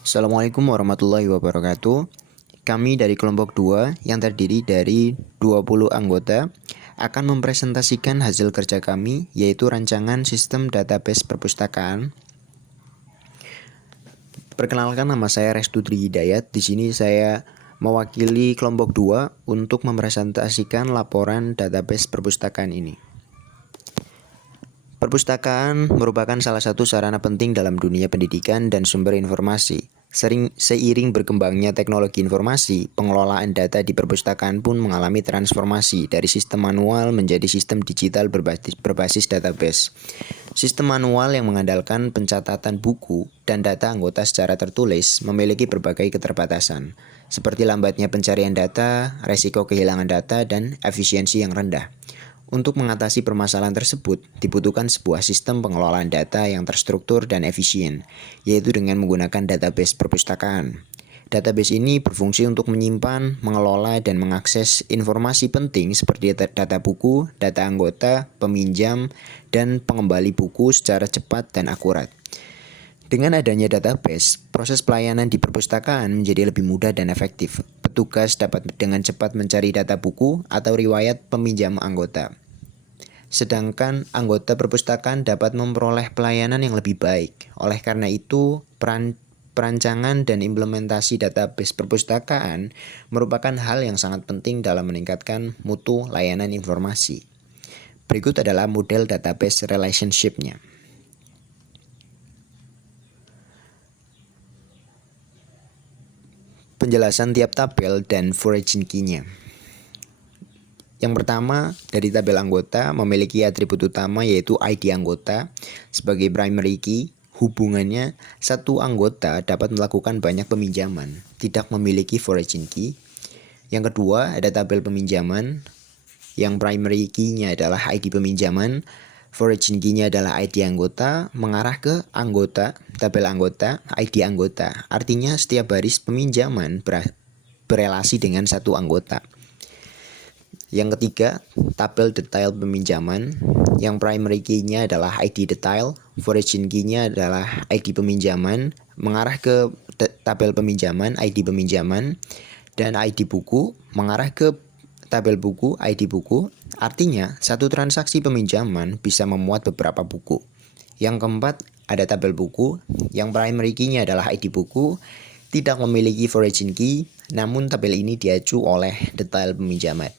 Assalamualaikum warahmatullahi wabarakatuh. Kami dari kelompok 2 yang terdiri dari 20 anggota akan mempresentasikan hasil kerja kami, yaitu rancangan sistem database perpustakaan. Perkenalkan, nama saya Restudri Hidayat. Di sini saya mewakili kelompok 2 untuk mempresentasikan laporan database perpustakaan ini. Perpustakaan merupakan salah satu sarana penting dalam dunia pendidikan dan sumber informasi. Seiring berkembangnya teknologi informasi, pengelolaan data di perpustakaan pun mengalami transformasi dari sistem manual menjadi sistem digital berbasis database. Sistem manual yang mengandalkan pencatatan buku dan data anggota secara tertulis memiliki berbagai keterbatasan, seperti lambatnya pencarian data, resiko kehilangan data, dan efisiensi yang rendah. Untuk mengatasi permasalahan tersebut, dibutuhkan sebuah sistem pengelolaan data yang terstruktur dan efisien, yaitu dengan menggunakan database perpustakaan. Database ini berfungsi untuk menyimpan, mengelola, dan mengakses informasi penting seperti data buku, data anggota, peminjam, dan pengembali buku secara cepat dan akurat. Dengan adanya database, proses pelayanan di perpustakaan menjadi lebih mudah dan efektif. Petugas dapat dengan cepat mencari data buku atau riwayat peminjam anggota. Sedangkan anggota perpustakaan dapat memperoleh pelayanan yang lebih baik. Oleh karena itu, perancangan dan implementasi database perpustakaan merupakan hal yang sangat penting dalam meningkatkan mutu layanan informasi. Berikut adalah model database relationship-nya. Penjelasan tiap tabel dan foreign key-nya. Yang pertama, dari tabel anggota memiliki atribut utama yaitu ID anggota sebagai primary key. Hubungannya, satu anggota dapat melakukan banyak peminjaman, tidak memiliki foreign key. Yang kedua, ada tabel peminjaman yang primary key-nya adalah ID peminjaman, foreign key-nya adalah ID anggota, mengarah ke anggota, tabel anggota, ID anggota. Artinya setiap baris peminjaman berelasi dengan satu anggota. Yang ketiga, tabel detail peminjaman. Yang primary key-nya adalah ID detail, foreign key-nya adalah ID peminjaman, mengarah ke tabel peminjaman, ID peminjaman, dan ID buku, mengarah ke tabel buku, ID buku. Artinya, satu transaksi peminjaman bisa memuat beberapa buku. Yang keempat, ada tabel buku. Yang primary key-nya adalah ID buku, tidak memiliki foreign key, namun tabel ini diacu oleh detail peminjaman.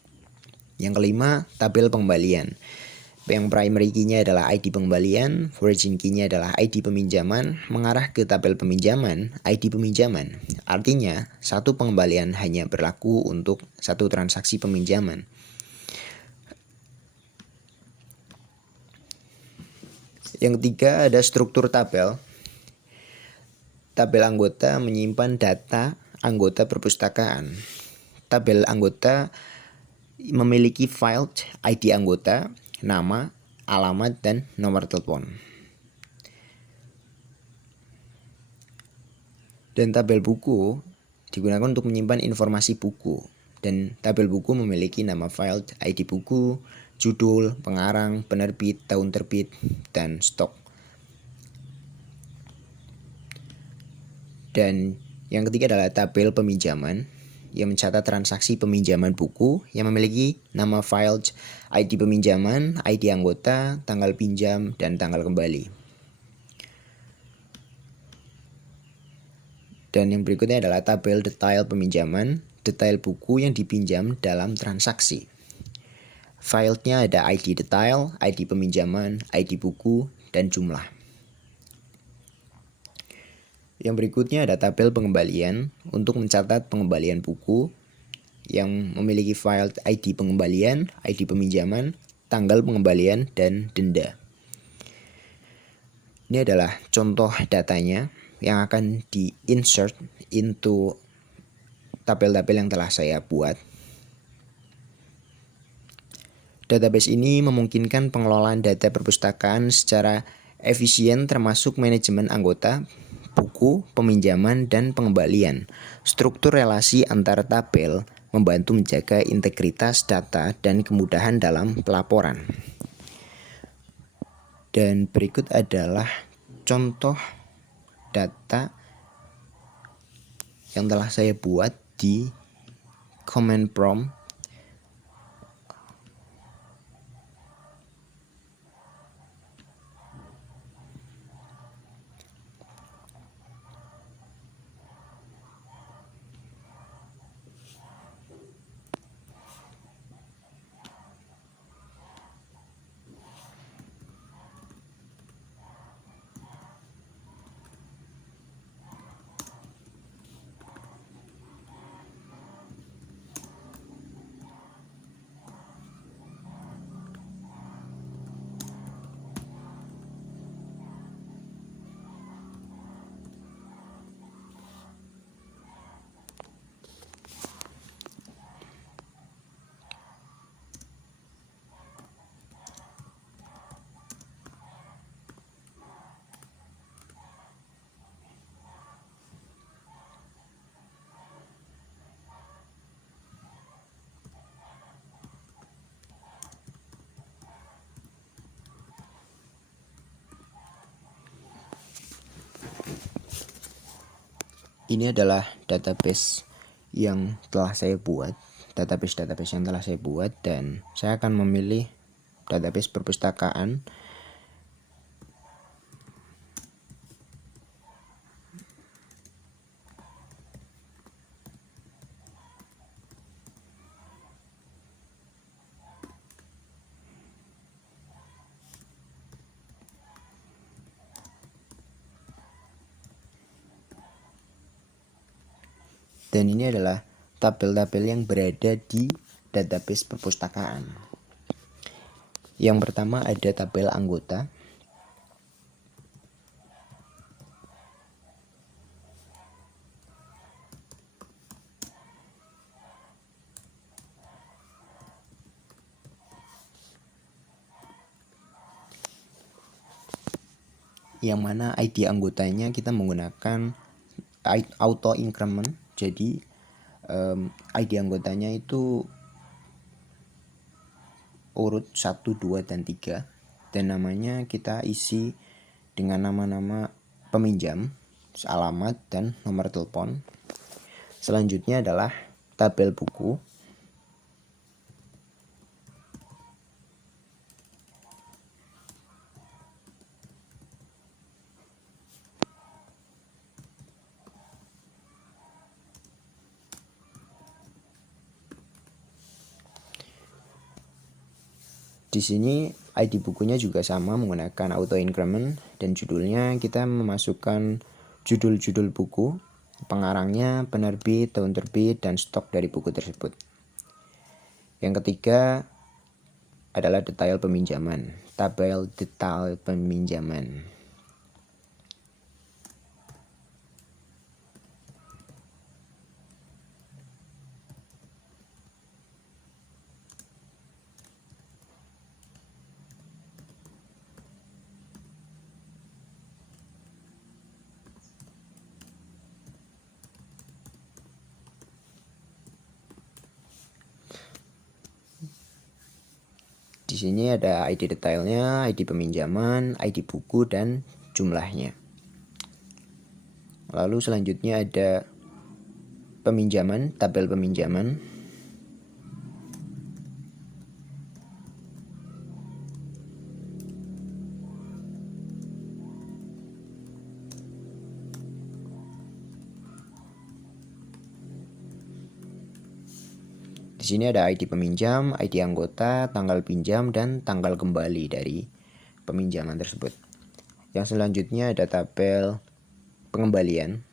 Yang kelima, tabel pengembalian. Yang primary key-nya adalah ID pengembalian, foreign key-nya adalah ID peminjaman, mengarah ke tabel peminjaman, ID peminjaman. Artinya, satu pengembalian hanya berlaku untuk satu transaksi peminjaman. Yang ketiga, ada struktur tabel. Tabel anggota menyimpan data anggota perpustakaan. Tabel anggota memiliki file ID anggota, nama, alamat, dan nomor telepon. Dan tabel buku digunakan untuk menyimpan informasi buku. Dan tabel buku memiliki nama file ID buku, judul, pengarang, penerbit, tahun terbit, dan stok. Dan yang ketiga adalah tabel peminjaman yang mencatat transaksi peminjaman buku yang memiliki nama file ID peminjaman, ID anggota, tanggal pinjam, dan tanggal kembali. Dan yang berikutnya adalah tabel detail peminjaman, detail buku yang dipinjam dalam transaksi. Filenya ada ID detail, ID peminjaman, ID buku, dan jumlah. Yang berikutnya ada tabel pengembalian untuk mencatat pengembalian buku yang memiliki file ID pengembalian, ID peminjaman, tanggal pengembalian, dan denda. Ini adalah contoh datanya yang akan di-insert into tabel-tabel yang telah saya buat. Database ini memungkinkan pengelolaan data perpustakaan secara efisien termasuk manajemen anggota, buku, peminjaman, dan pengembalian. Struktur relasi antar tabel membantu menjaga integritas data dan kemudahan dalam pelaporan. Dan berikut adalah contoh data yang telah saya buat di command prompt. Ini adalah database yang telah saya buat, database yang telah saya buat, dan saya akan memilih database perpustakaan. Dan ini adalah tabel-tabel yang berada di database perpustakaan. Yang pertama ada tabel anggota. Yang mana ID anggotanya kita menggunakan auto increment. Jadi ID anggotanya itu urut 1, 2, dan 3. Dan namanya kita isi dengan nama-nama peminjam, alamat, dan nomor telepon. Selanjutnya adalah tabel buku. Di sini ID bukunya juga sama menggunakan auto increment, dan judulnya kita memasukkan judul-judul buku, pengarangnya, penerbit, tahun terbit, dan stok dari buku tersebut. Yang ketiga adalah detail peminjaman, tabel detail peminjaman. Di sini ada ID detailnya, ID peminjaman, ID buku, dan jumlahnya. Lalu selanjutnya ada peminjaman, tabel peminjaman. Di sini ada ID peminjam, ID anggota, tanggal pinjam, dan tanggal kembali dari peminjaman tersebut. Yang selanjutnya ada tabel pengembalian.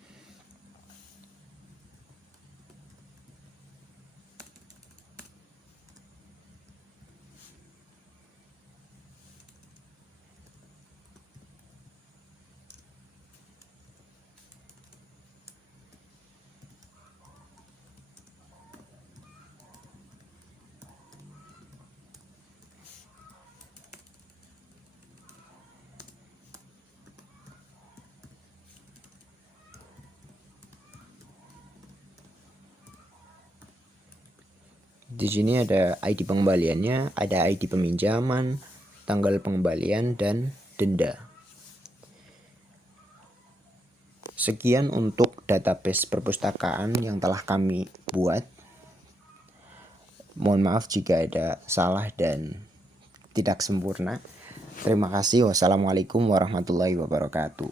Di sini ada ID pengembaliannya, ada ID peminjaman, tanggal pengembalian, dan denda. Sekian untuk database perpustakaan yang telah kami buat. Mohon maaf jika ada salah dan tidak sempurna. Terima kasih. Wassalamualaikum warahmatullahi wabarakatuh.